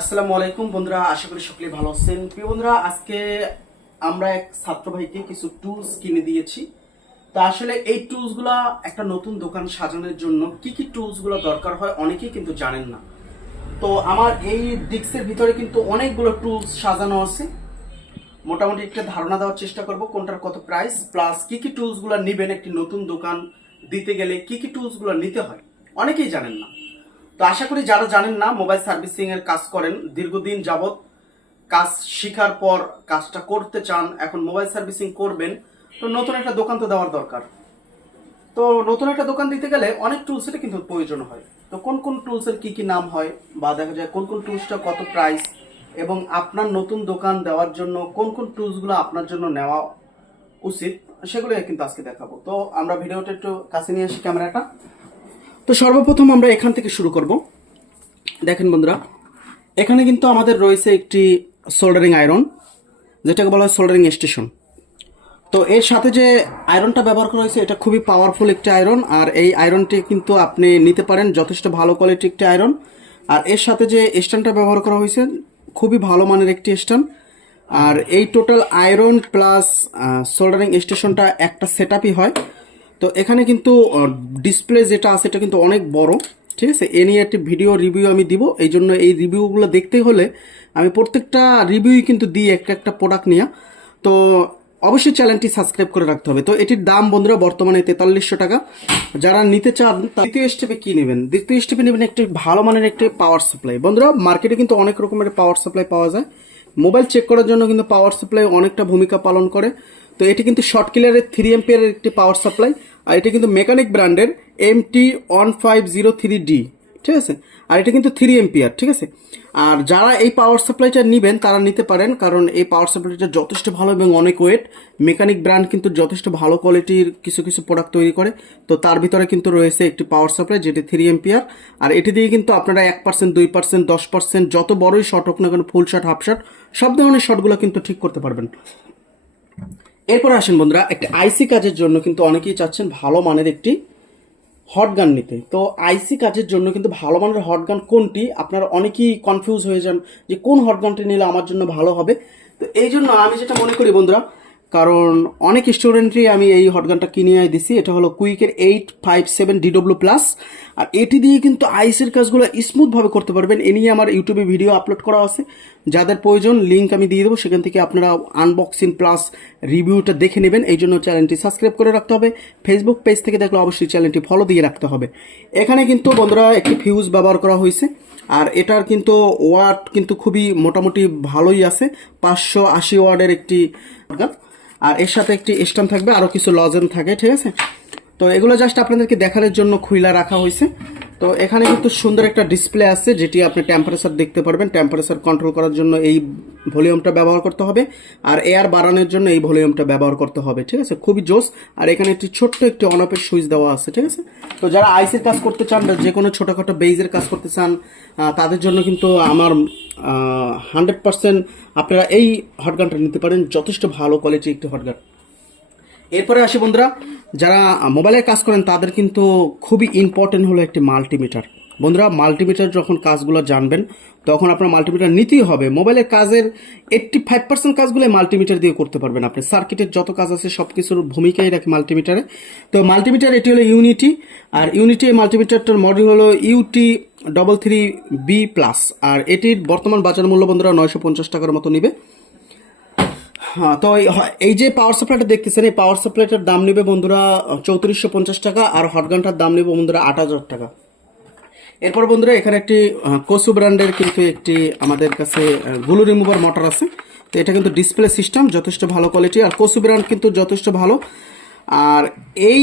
আসসালামু আলাইকুম বন্ধুরা, আশা করি সকলেই ভালো আছেন। প্রিয় বন্ধুরা, আজকে আমরা এক ছাত্র ভাইকে কিছু টুলস কিনে দিয়েছি। তা আসলে এই টুলসগুলা একটা নতুন দোকান সাজানোর জন্য কি কি টুলসগুলো দরকার হয় অনেকেই কিন্তু জানেন না। তো আমার এই ডিস্কের ভিতরে কিন্তু অনেকগুলো টুলস সাজানো আছে। মোটামুটি একটা ধারণা দেওয়ার চেষ্টা করব কোনটার কত প্রাইস প্লাস কি কি টুলসগুলো নিবেন একটি নতুন দোকান দিতে গেলে কি কি টুলসগুলো নিতে হয়। অনেকেই জানেন না। তো আশা করি যারা জানেন না, মোবাইল সার্ভিসিং এর কাজ করেন, দীর্ঘদিন যাবত কাজ শিখার পর কাজটা করতে চান, এখন মোবাইল সার্ভিসিং করবেন, তো নতুন একটা দোকান তো দেওয়ার দরকার। তো নতুন একটা দোকান দিতে গেলে অনেক টুলসের কিন্তু প্রয়োজন হয়। তো কোন কোন টুলসের কি কি নাম হয়, বা দেখা যায় কোন কোন টুলসটা কত প্রাইস এবং আপনার নতুন দোকান দেওয়ার জন্য কোন কোন টুলসগুলো আপনার জন্য নেওয়া উচিত, সেগুলো কিন্তু আজকে দেখাবো। তো আমরা ভিডিওটা একটু কাছে নিয়ে আসি ক্যামেরাটা। তো সর্বপ্রথম আমরা এখান থেকে শুরু করব। দেখেন বন্ধুরা, এখানে কিন্তু আমাদের রয়েছে একটি সোল্ডারিং আয়রন যেটাকে বলা হয় সোল্ডারিং স্টেশন তো এর সাথে যে আয়রনটা ব্যবহার করা হয়েছে, এটা খুবই পাওয়ারফুল একটি আয়রন আর এই আয়রনটি কিন্তু আপনি নিতে পারেন যথেষ্ট ভালো কোয়ালিটির একটি আয়রন আর এর সাথে যে স্ট্যান্ডটা ব্যবহার করা হয়েছে, খুবই ভালো মানের একটি স্ট্যান্ড আর এই টোটাল আয়রন প্লাস সোল্ডারিং স্টেশনটা একটা সেট হয়। তো এখানে কিন্তু ডিসপ্লে যেটা আছে এটা কিন্তু অনেক বড়, ঠিক আছে? এ নিয়ে একটি ভিডিও রিভিউ আমি দিব। এই জন্য এই রিভিউগুলো দেখতে হলে আমি প্রত্যেকটা রিভিউই কিন্তু দিই একটা একটা প্রোডাক্ট নিয়ে। তো অবশ্যই চ্যানেলটি সাবস্ক্রাইব করে রাখতে হবে। তো এটির দাম বন্ধুরা বর্তমানে তেতাল্লিশশো টাকা। যারা নিতে চান দ্বিতীয় স্টেপে কী নেবেন? দ্বিতীয় স্টেপে নেবেন একটি ভালো মানের একটি পাওয়ার সাপ্লাই বন্ধুরা মার্কেটে কিন্তু অনেক রকমের পাওয়ার সাপ্লাই পাওয়া যায়। মোবাইল চেক করার জন্য কিন্তু পাওয়ার সাপ্লাই অনেকটা ভূমিকা পালন করে। তো এটি কিন্তু শর্ট কিলারের থ্রি এম্পিয়ারের একটি পাওয়ার সাপ্লাই আর এটি কিন্তু মেকানিক ব্র্যান্ডের M T one five zero three D ঠিক আছে? আর এটা কিন্তু থ্রি এম্পিয়ার ঠিক আছে? আর যারা এই পাওয়ার সাপ্লাইটা নেবেন, তারা নিতে পারেন, কারণ এই পাওয়ার সাপ্লাইটা যথেষ্ট ভালো এবং অনেক ওয়েট মেকানিক ব্র্যান্ড কিন্তু যথেষ্ট ভালো কোয়ালিটির কিছু কিছু প্রোডাক্ট তৈরি করে। তো তার ভিতরে কিন্তু রয়েছে একটি পাওয়ার সাপ্লাই যেটি থ্রি এম্পিয়ার আর এটি দিয়ে কিন্তু আপনারা এক পার্সেন্ট দুই পার্সেন্ট দশ পার্সেন্ট যত বড়ই শর্ট হোক না কেন ফুল শট হাফ শট সব ধরনের শটগুলো কিন্তু ঠিক করতে পারবেন। এরপরে আসেন বন্ধুরা, একটা আইসি কাজের জন্য কিন্তু অনেকেই চাচ্ছেন ভালো মানের একটি হট গান নিতে। তো আইসি কাজের জন্য কিন্তু ভালো মানের হট গান কোনটি? আপনারা অনেকেই কনফিউজ হয়ে যান যে কোন হট গানটি নিলে আমার জন্য ভালো হবে। তো এই জন্য আমি যেটা মনে করি বন্ধুরা কারণ অনেক স্টুডেন্টই আমি এই হটগানটা কিনে দিছি। এটা হলো কুইকের eight five seven DW plus আর এটি দিয়ে কিন্তু আইসের কাজগুলো স্মুথভাবে করতে পারবেন। এ নিয়ে আমার ইউটিউবে ভিডিও আপলোড করা আছে। যাদের প্রয়োজন লিঙ্ক আমি দিয়ে দেবো। সেখান থেকে আপনারা আনবক্সিং প্লাস রিভিউটা দেখে নেবেন। এই জন্য চ্যানেলটি সাবস্ক্রাইব করে রাখতে হবে। ফেসবুক পেজ থেকে দেখলে অবশ্যই চ্যানেলটি ফলো দিয়ে রাখতে হবে। এখানে কিন্তু বন্ধুরা একটি ফিউজ ব্যবহার করা হয়েছে। আর এটার কিন্তু ওয়াট কিন্তু খুবই মোটামুটি ভালোই আছে। পাঁচশো আশি ওয়ার্ডের একটি। আর এর সাথে একটি স্ট্যাম্প থাকবে আরও কিছু লজেন থাকে, ঠিক আছে? তো এগুলো জাস্ট আপনাদেরকে দেখানোর জন্য খুইলা রাখা হয়েছে তো এখানে কিন্তু সুন্দর একটা ডিসপ্লে আছে, যেটি আপনি টেম্পারেচার দেখতে পারবেন। টেম্পারেচার কন্ট্রোল করার জন্য এই ভলিউমটা ব্যবহার করতে হবে। আর এয়ার বাড়ানোর জন্য এই ভলিউমটা ব্যবহার করতে হবে, ঠিক আছে? খুবই জোস। আর এখানে একটি ছোট্ট একটি অন সুইচ দেওয়া আছে, ঠিক আছে? তো যারা আইসের কাজ করতে চান যে কোনো ছোটোখাটো বেইজের কাজ করতে চান তাদের জন্য কিন্তু আমার হান্ড্রেড পার্সেন্ট আপনারা এই হটগানটা নিতে পারেন। যথেষ্ট ভালো কোয়ালিটির একটি হটগান এরপরে আসি বন্ধুরা, যারা মোবাইলের কাজ করেন তাদের কিন্তু খুবই ইম্পর্টেন্ট হলো একটি মাল্টিমিটার বন্ধুরা মাল্টিমিটার যখন কাজগুলো জানবেন, তখন আপনার মাল্টিমিটার নিতেই হবে। মোবাইলের কাজের এইট্টি ফাইভ পার্সেন্ট কাজগুলো মাল্টিমিটার দিয়ে করতে পারবেন আপনি। সার্কিটের যত কাজ আছে সব কিছুর ভূমিকাই রাখে মাল্টিমিটারে তো মাল্টিমিটার এটি হলো ইউনিটি আর ইউনিটি মাল্টিমিটারটার মডেল হলো UT double three B plus আর এটির বর্তমান বাজার মূল্য বন্ধুরা নয়শো পঞ্চাশ টাকার মতো নিবে। হ্যাঁ তো এই যে পাওয়ার সাপ্লাইটা দেখতেছেন, এই পাওয়ার সাপ্লাইটার দাম নেবে বন্ধুরা চৌত্রিশশো পঞ্চাশ টাকা আর হটগানটার দাম নেবে বন্ধুরা আট হাজার টাকা। এরপর বন্ধুরা, এখানে একটি কোসু ব্র্যান্ডের কিন্তু একটি আমাদের কাছে গুলো রিমুভার মোটর আছে। তো এটা কিন্তু ডিসপ্লে সিস্টেম যথেষ্ট ভালো কোয়ালিটি আর কোসু ব্র্যান্ড কিন্তু যথেষ্ট ভালো। আর এই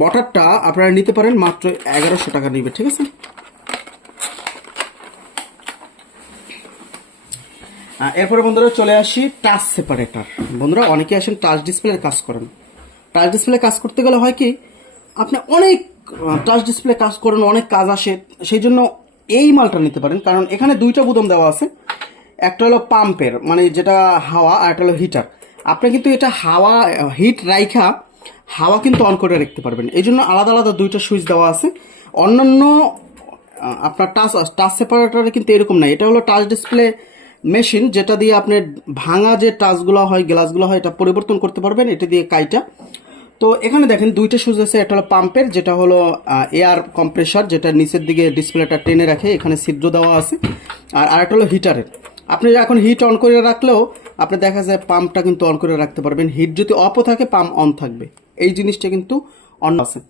বটারটা আপনারা নিতে পারেন মাত্র এগারোশো টাকা নিবে, ঠিক আছে? এরপরে বন্ধুরা চলে আসি টাচ সেপারেটার বন্ধুরা, অনেকে আসেন টাচ ডিসপ্লের কাজ করেন। টাচ ডিসপ্লে কাজ করতে গেলে হয় কি, আপনি অনেক টাচ ডিসপ্লে কাজ করেন, অনেক কাজ আসে, সেই জন্য এই মালটা নিতে পারেন। কারণ এখানে দুইটা বুদম দেওয়া আছে। একটা হলো পাম্পের মানে যেটা হাওয়া, আর একটা হলো হিটার আপনি কিন্তু এটা হাওয়া হিট রাইখা হাওয়া কিন্তু অন করে রাখতে পারবেন। এই জন্য আলাদা আলাদা দুইটা সুইচ দেওয়া আছে। অন্যান্য আপনার টাচ টাচ সেপারেটারে কিন্তু এরকম নাই। এটা হলো টাচ ডিসপ্লে মেশিন যেটা দিয়ে আপনি ভাঙা যে টাচগুলো হয়, গ্লাসগুলো হয়, এটা পরিবর্তন করতে পারবেন, এটা দিয়ে কাইটা। তো এখানে দেখেন দুইটা সুইচ আছে, একটা হলো পাম্পের, যেটা হলো এয়ার কম্প্রেসার, যেটা নিচের দিকে ডিসপ্লেটা টেনে রাখে, এখানে ছিদ্র দেওয়া আছে। আর আরেকটা হলো হিটারের। আপনি এখন হিট অন করে রাখলেও আপনি দেখা যায় পাম্পটা কিন্তু অন করে রাখতে পারবেন। হিট যদি অপও থাকে, পাম্প অন থাকবে। এই জিনিসটা কিন্তু অন আছে।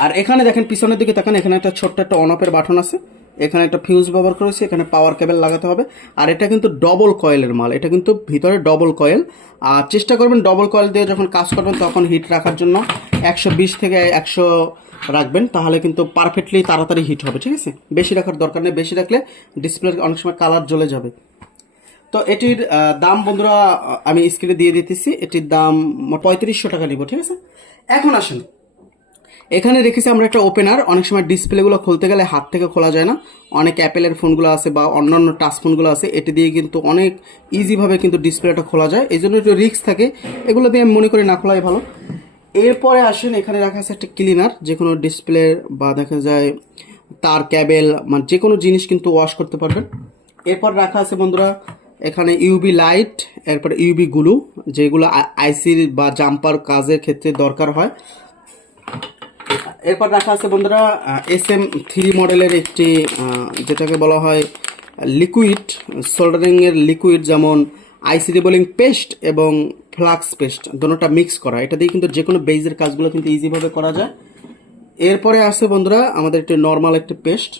আর এখানে দেখেন পিছনের দিকে তাকান, এখানে একটা ছোট্ট একটা অন অফের বাটন আছে। এখানে একটা ফিউজ ব্যবহার করেছি, এখানে পাওয়ার কেবল লাগাতে হবে। আর এটা কিন্তু ডবল কয়েলের মাল, এটা কিন্তু ভিতরে ডবল কয়েল আর চেষ্টা করবেন ডবল কয়েল দিয়ে যখন কাজ করবেন তখন হিট রাখার জন্য একশো বিশ থেকে একশো রাখবেন, তাহলে কিন্তু পারফেক্টলি তাড়াতাড়ি হিট হবে, ঠিক আছে? বেশি রাখার দরকার নেই, বেশি রাখলে ডিসপ্লে অনেক সময় কালার জ্বলে যাবে। তো এটির দাম বন্ধুরা, আমি স্ক্রিনে দিয়ে দিতেছি, এটির দাম পঁয়ত্রিশশো টাকা নিব, ঠিক আছে? এখন আসেন। এখানে রেখেছি আমরা একটা ওপেনার অনেক সময় ডিসপ্লেগুলো খুলতে গেলে হাত থেকে খোলা যায় না। অনেক অ্যাপেলের ফোনগুলো আছে বা অন্যান্য টাচ ফোনগুলো আছে, এটি দিয়ে কিন্তু অনেক ইজিভাবে কিন্তু ডিসপ্লেটা খোলা যায়। এই জন্য একটু রিস্ক থাকে। এগুলো দিয়ে আমি মনে করি না খোলাই ভালো। এরপরে আসেন, এখানে রাখা আছে একটা ক্লিনার যে কোনো ডিসপ্লে বা দেখা যায় তার ক্যাবেল মানে যে কোনো জিনিস কিন্তু ওয়াশ করতে পারবেন। এরপর রাখা আছে বন্ধুরা, এখানে ইউবি লাইট এরপর ইউবি গুলু যেগুলো আইসির বা জাম্পার কাজের ক্ষেত্রে দরকার হয়। এরপর রাখা আছে বন্ধুরা এস এম থ্রি মডেলের একটি যেটাকে বলা হয় লিকুইড সোল্ডারিং এর লিকুইড যেমন আইসি রিবোলিং পেস্ট এবং ফ্লাক্স পেস্ট দুটোটা মিক্স করা। এটা দিয়ে কিন্তু যে কোনো বেজের কাজগুলো কিন্তু ইজিভাবে করা যায়। এরপরে আছে বন্ধুরা, আমাদের একটি নর্মাল একটি পেস্ট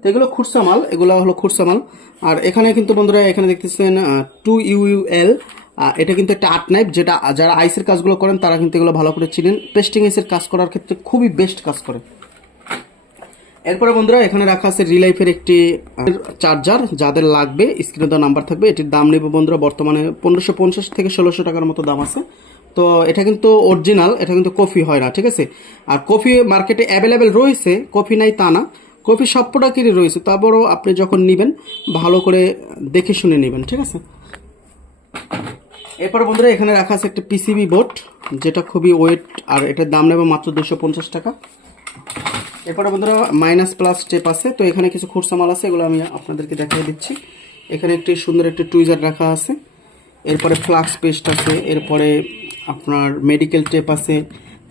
তো এগুলো খুরসা মাল এগুলো হলো খুরসা মাল আর এখানে কিন্তু বন্ধুরা, এখানে দেখতেছেন টু ইউ ইউ এল এটা কিন্তু একটা আর্ট নাইফ যেটা যারা আইসের কাজগুলো করেন, তারা কিন্তু এগুলো ভালো করে চিনেন। পেস্টিং এসের কাজ করার ক্ষেত্রে খুবই বেস্ট কাজ করে। এরপরে বন্ধুরা, এখানে রাখা আছে রিলাইফের একটি চার্জার যাদের লাগবে স্ক্রিনে দেওয়া নাম্বার থাকবে, এটির দাম নেবে বন্ধুরা বর্তমানে পনেরোশো পঞ্চাশ থেকে ষোলোশো টাকার মতো দাম আছে। তো এটা কিন্তু অরিজিনাল এটা কিন্তু কফি হয় না, ঠিক আছে? আর কফি মার্কেটে অ্যাভেলেবেল রয়েছে কফি নাই তা না। কফি সব প্রোডাক্টেরই রয়েছে, তারপরও আপনি যখন নেবেন, ভালো করে দেখে শুনে নেবেন, ঠিক আছে? এরপর বন্ধুরা, এখানে রাখা আছে একটা পিসিবি বোর্ড যেটা খুবই ওয়েট আর এটার দাম নেবে মাত্র দুশো পঞ্চাশ টাকা। এরপরে বন্ধুরা মাইনাস প্লাস স্টেপ আছে, তো এখানে কিছু খুরসা মাল আছে, এগুলো আমি আপনাদেরকে দেখিয়ে দিচ্ছি। এখানে একটি সুন্দর একটি টুইজার রাখা আছে, এরপরে ফ্লাক্স পেস্ট আছে, এরপরে আপনার মেডিকেল টেপ আছে,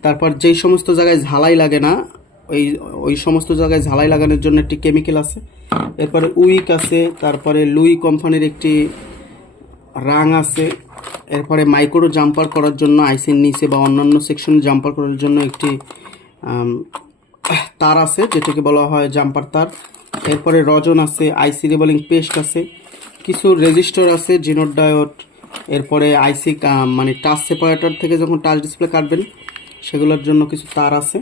তারপর যেই সমস্ত জায়গায় ঝালাই লাগে না, ওই ওই সমস্ত জায়গায় ঝালাই লাগানোর জন্য একটি কেমিক্যাল আছে, এরপরে উইক আছে, তারপরে লুই কোম্পানির একটি রাং আছে। এরপরে মাইক্রো জাম্পার করার জন্য আইসির নিচে বা অন্যান্য সেকশনে জাম্পার করার জন্য একটি তার আছে, যেটাকে বলা হয় জাম্পার তার। এরপরে রজন আছে, আইসি রেবলিং পেস্ট আছে। কিছু রেজিস্টার আছে জিনোট ডায়োড। এরপরে আইসি মানে টাচ সেপারেটর থেকে যখন টাচ ডিসপ্লে কাটবেন, সেগুলোর জন্য কিছু তার আছে।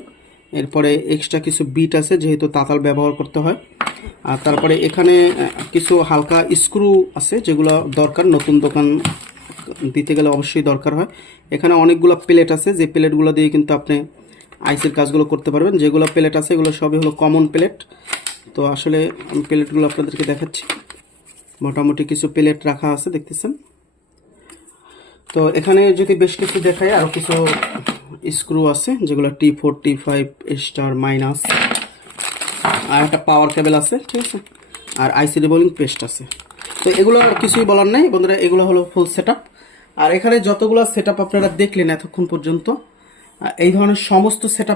এরপরে এক্সট্রা কিছু বিট আছে, যেহেতু তাতাল ব্যবহার করতে হয়। আর তারপরে এখানে কিছু হালকা স্ক্রু আছে যেগুলো দরকার, নতুন দোকান দিতে গেলে অবশ্যই দরকার হয়। এখানে অনেকগুলো প্লেট আছে, যে প্লেটগুলো দিয়ে কিন্তু আপনি আইসের কাজগুলো করতে পারবেন। যেগুলো প্লেট আছে, এগুলো সবই হলো কমন প্লেট। তো আসলে আমি প্লেটগুলো আপনাদেরকে দেখাচ্ছি। মোটামুটি কিছু প্লেট রাখা আছে, দেখতেছেন? তো এখানে যদি বেশ কিছু দেখায় আরও কিছু স্ক্রু আছে, যেগুলো T four T five star minus আর একটা পাওয়ার কেবেল আছে, ঠিক আছে? আর আইসি রিবোলিং পেস্ট আছে। তো এগুলো আর কিছুই বলার নাই, বন্ধুরা, এগুলো হলো ফুল সেট আর এখানে যতগুলো সেট আপনারা দেখলেন এতক্ষণ পর্যন্ত এই ধরনের সমস্ত সেট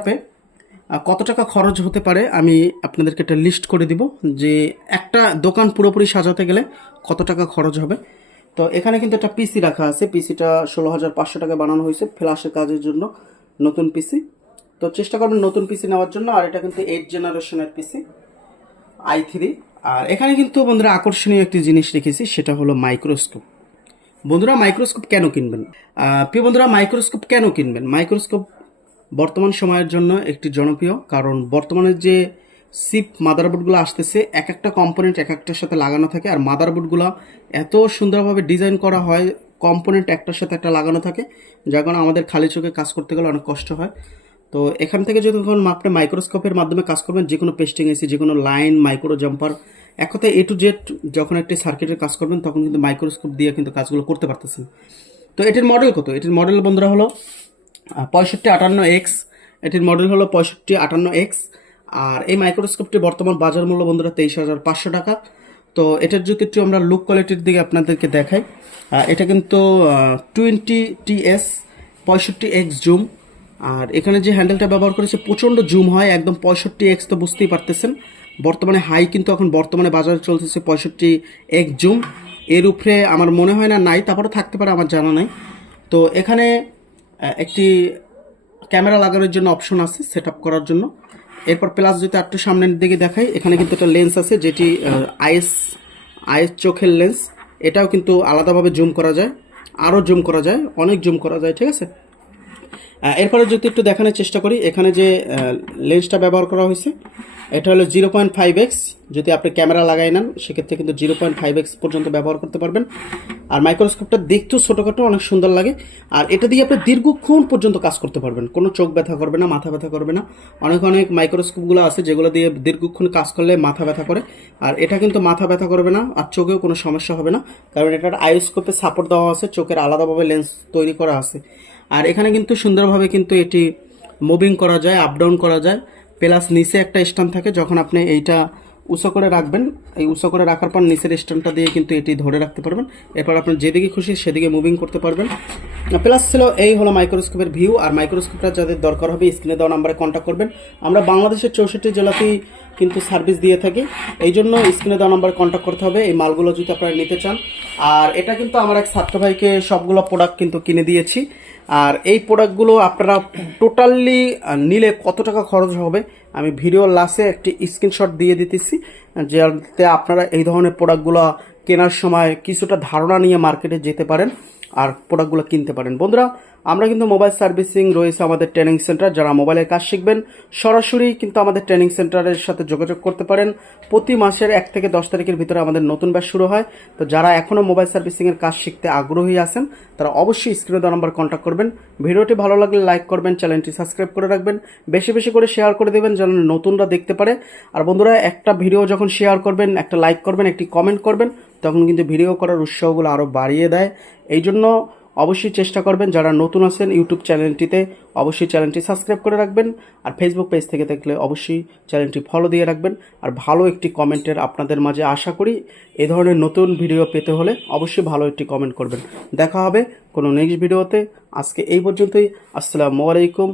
কত টাকা খরচ হতে পারে আমি আপনাদেরকে একটা লিস্ট করে দিব, যে একটা দোকান পুরোপুরি সাজাতে গেলে কত টাকা খরচ হবে। তো এখানে কিন্তু একটা পিসি রাখা আছে পিসিটা ষোলো হাজার পাঁচশো টাকা বানানো হয়েছে ফ্ল্যাশের কাজের জন্য নতুন পিসি তো চেষ্টা করবেন নতুন পিসি নেওয়ার জন্য, আর এটা কিন্তু এইট জেনারেশনের পিসি আই থ্রি আর এখানে কিন্তু বন্ধুরা আকর্ষণীয় একটি জিনিস রেখেছি, সেটা হলো মাইক্রোস্কোপ বন্ধুরা মাইক্রোস্কোপ কেন কিনবেন? প্রিয় বন্ধুরা মাইক্রোস্কোপ কেন কিনবেন? মাইক্রোস্কোপ বর্তমান সময়ের জন্য একটি জনপ্রিয়, কারণ বর্তমানে যে সিপ মাদারবোর্ডগুলো আসতেছে, এক একটা কম্পোনেন্ট এক একটার সাথে লাগানো থাকে, আর মাদারবোর্ডগুলো এত সুন্দরভাবে ডিজাইন করা হয় কম্পোনেন্ট একটার সাথে একটা লাগানো থাকে যার কারণে আমাদের খালি চোখে কাজ করতে গেলে অনেক কষ্ট হয়। তো এখান থেকে যদি যখন আপনি মাইক্রোস্কোপের মাধ্যমে কাজ করবেন যে কোনো পেস্টিং এসি যে কোনো লাইন মাইক্রো জাম্পার এক কথায় এ টু জেড যখন একটি সার্কিটের কাজ করবেন, তখন কিন্তু মাইক্রোস্কোপ দিয়ে কিন্তু কাজগুলো করতে পারতেছেন। তো এটির মডেল কত? এটির মডেল বন্ধুরা হলো পঁয়ষট্টি আটান্ন এক্স। এটির মডেল হলো পঁয়ষট্টি আটান্ন এক্স। আর এই মাইক্রোস্কোপটি বর্তমান বাজার মূল্য বন্ধুরা তেইশ হাজার পাঁচশো টাকা। তো এটার যদি একটু আমরা লুক কোয়ালিটির দিকে আপনাদেরকে দেখাই এটা কিন্তু টোয়েন্টি টিএস পঁয়ষট্টি এক্স জুম আর এখানে যে হ্যান্ডেলটা ব্যবহার করেছে, প্রচণ্ড জুম হয়, একদম পঁয়ষট্টি এক্স তো বুঝতেই পারতেছেন। বর্তমানে হাই কিন্তু এখন বর্তমানে বাজারে চলতেছে পঁয়ষট্টি এক্স জুম। এর উপরে আমার মনে হয় না, নাই তারপরে থাকতে পারে আমার জানা নাই। তো এখানে একটি ক্যামেরা লাগানোর জন্য অপশন আছে সেট করার জন্য। এরপর প্লাস যদি একটু সামনের দিকে দেখাই, এখানে কিন্তু একটা লেন্স আছে যেটি আইএস আইএস চোখের লেন্স। এটাও কিন্তু আলাদাভাবে জুম করা যায়, আরও জুম করা যায়, অনেক জুম করা যায়, ঠিক আছে? এরপরে যদি একটু দেখানোর চেষ্টা করি এখানে যে লেন্সটা ব্যবহার করা হয়েছে এটা হলো জিরো পয়েন্ট ফাইভ এক্স যদি আপনি ক্যামেরা লাগাই নেন, সেক্ষেত্রে কিন্তু জিরো পয়েন্ট ফাইভ এক্স পর্যন্ত ব্যবহার করতে পারবেন। আর মাইক্রোস্কোপটা দেখতেও ছোটোখাটো, অনেক সুন্দর লাগে। আর এটা দিয়ে আপনি দীর্ঘক্ষণ পর্যন্ত কাজ করতে পারবেন। কোনো চোখ ব্যথা করবে না, মাথা ব্যথা করবে না। অনেক অনেক মাইক্রোস্কোপগুলো আছে, যেগুলো দিয়ে দীর্ঘক্ষণ কাজ করলে মাথা ব্যথা করে। আর এটা কিন্তু মাথা ব্যথা করবে না, আর চোখেও কোনো সমস্যা হবে না। কারণ এটার আইওস্কোপে সাপোর্ট দেওয়া আছে, চোখের আলাদাভাবে লেন্স তৈরি করা আছে। আর এখানে কিন্তু সুন্দরভাবে কিন্তু এটি মুভিং করা যায় আপ ডাউন করা যায়। প্লাস নিচে একটা স্ট্যান্ড থাকে যখন আপনি এইটা উঁচু করে রাখবেন, এই উঁচু করে রাখার পর নিচের স্ট্যান্ডটা দিয়ে কিন্তু এটি ধরে রাখতে পারবেন। এরপর আপনি যেদিকে খুশি সেদিকে মুভিং করতে পারবেন। প্লাস ছিল এই হলো মাইক্রোস্কোপের ভিউ আর মাইক্রোস্কোপটা যাদের দরকার হবে স্ক্রিনে দেওয়া নাম্বারে কন্ট্যাক্ট করবেন। আমরা বাংলাদেশের চৌষট্টি জেলাতেই কিন্তু সার্ভিস দিয়ে থাকি। এই জন্য স্ক্রিনে দেওয়া নাম্বারে কন্ট্যাক্ট করতে হবে। এই মালগুলো যদি আপনারা নিতে চান। আর এটা কিন্তু আমার এক ছাত্র ভাইকে সবগুলো প্রোডাক্ট কিন্তু কিনে দিয়েছি। আর এই প্রোডাক্টগুলো আপনারা টোটালি নিলে কত টাকা খরচ হবে? আমি ভিডিও লাস্টে একটি স্ক্রিনশট দিয়ে দিতেছি, যাতে আপনারা এই ধরনের প্রোডাক্টগুলো কেনার সময় কিছুটা ধারণা নিয়ে মার্কেটে যেতে পারেন। আর প্রোডাক্টগুলো কিনতে পারেন। বন্ধুরা, আমরা কিন্তু মোবাইল সার্ভিসিং রয়েছে আমাদের ট্রেনিং সেন্টার যারা মোবাইলের কাজ শিখবেন, সরাসরি কিন্তু আমাদের ট্রেনিং সেন্টারের সাথে যোগাযোগ করতে পারেন। প্রতি মাসের এক থেকে দশ তারিখের ভিতরে আমাদের নতুন ব্যাচ শুরু হয়। তো যারা এখনও মোবাইল সার্ভিসিংয়ের কাজ শিখতে আগ্রহী আছেন, তারা অবশ্যই স্ক্রিনে দেওয়া নম্বর কন্ট্যাক্ট করবেন। ভিডিওটি ভালো লাগলে লাইক করবেন চ্যানেলটি সাবস্ক্রাইব করে রাখবেন। বেশি বেশি করে শেয়ার করে দেবেন যেন নতুনরা দেখতে পারে। আর বন্ধুরা, একটা ভিডিও যখন শেয়ার করবেন, একটা লাইক করবেন, একটি কমেন্ট করবেন তখন কিন্তু ভিডিও করার উৎসাহগুলো আরও বাড়িয়ে দেয়। এই জন্য অবশ্যই চেষ্টা করবেন, যারা নতুন আছেন ইউটিউব চ্যানেলটিতে অবশ্যই চ্যানেলটি সাবস্ক্রাইব করে রাখবেন আর ফেসবুক পেজ থেকে দেখলে অবশ্যই চ্যানেলটি ফলো দিয়ে রাখবেন। আর ভালো একটি কমেন্টের আপনাদের মাঝে আশা করি এ ধরনের নতুন ভিডিও পেতে হলে অবশ্যই ভালো একটি কমেন্ট করবেন। দেখা হবে কোনো নেক্সট ভিডিওতে আজকে এই পর্যন্তই। আসসালামু আলাইকুম।